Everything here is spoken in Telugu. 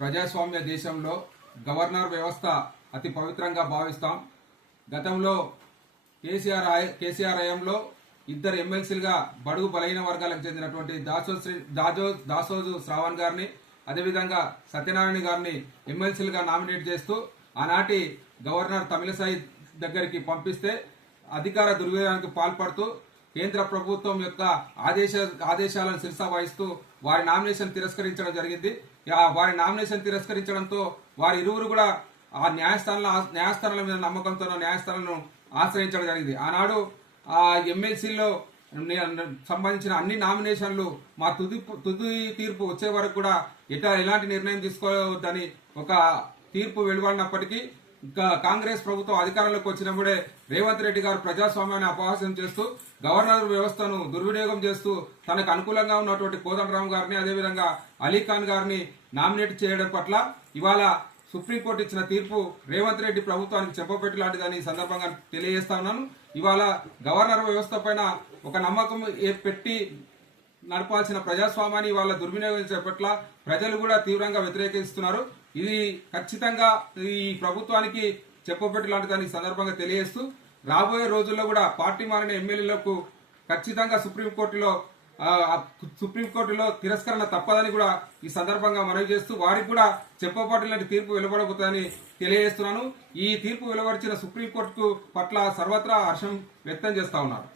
ప్రజాస్వామ్య దేశంలో గవర్నర్ వ్యవస్థ అతి పవిత్రంగా భావిస్తాం. గతంలో కేసీఆర్ కేసీఆర్ హయాంలో ఇద్దరు ఎమ్మెల్సీలుగా బడుగు బలహీన వర్గాలకు చెందినటువంటి దాసో శ్రీ దాజో దాసోజు శ్రావణ్ గారిని అదేవిధంగా సత్యనారాయణ గారిని ఎమ్మెల్సీలుగా నామినేట్ చేస్తూ ఆనాటి గవర్నర్ తమిళసాయి దగ్గరికి పంపిస్తే అధికార దుర్వినియోగానికి పాల్పడుతూ కేంద్ర ప్రభుత్వం యొక్క ఆదేశ ఆదేశాలను శిరసా వహిస్తూ వారి నామినేషన్ తిరస్కరించడం జరిగింది. వారి నామినేషన్ తిరస్కరించడంతో వారి ఇరువురు కూడా ఆ న్యాయస్థానాల న్యాయస్థానాల మీద నమ్మకంతో న్యాయస్థానాలను ఆశ్రయించడం జరిగింది. ఆనాడు ఆ ఎమ్మెల్సీలో సంబంధించిన అన్ని నామినేషన్లు మా తుది తుది తీర్పు వచ్చే వరకు కూడా ఎట ఎలాంటి నిర్ణయం తీసుకోవద్దని ఒక తీర్పు వెలువడినప్పటికీ కాంగ్రెస్ ప్రభుత్వం అధికారంలోకి వచ్చినప్పుడే రేవంత్ రెడ్డి గారు ప్రజాస్వామ్యాన్ని అపహాస్యం చేస్తూ గవర్నర్ వ్యవస్థను దుర్వినియోగం చేస్తూ తనకు అనుకూలంగా ఉన్నటువంటి కోదండరామ్ గారిని అదేవిధంగా అలీ ఖాన్ గారిని నామినేట్ చేయడం పట్ల ఇవాళ సుప్రీంకోర్టు ఇచ్చిన తీర్పు రేవంత్ రెడ్డి ప్రభుత్వానికి చెప్పబెట్టి లాంటిదని ఈ సందర్భంగా తెలియజేస్తా ఉన్నాను. ఇవాళ గవర్నర్ వ్యవస్థ పైన ఒక నమ్మకం పెట్టి నడపాల్సిన ప్రజాస్వామ్యాన్ని వాళ్ళ దుర్వినియోగం చేపట్ల ప్రజలు కూడా తీవ్రంగా వ్యతిరేకిస్తున్నారు. ఇది ఖచ్చితంగా ఈ ప్రభుత్వానికి చెప్పబెట్టి లాంటిదని ఈ సందర్భంగా తెలియజేస్తూ రాబోయే రోజుల్లో కూడా పార్టీ మారిన ఎమ్మెల్యేలకు ఖచ్చితంగా సుప్రీంకోర్టులో సుప్రీంకోర్టులో తిరస్కరణ తప్పదని కూడా ఈ సందర్భంగా మనవి చేస్తూ వారికి కూడా చెప్పబట్టి లాంటి తీర్పు వెలువడబోతుందని తెలియజేస్తున్నాను. ఈ తీర్పు వెలువరిచిన సుప్రీంకోర్టుకు పట్ల సర్వత్రా హర్షం వ్యక్తం చేస్తా ఉన్నారు.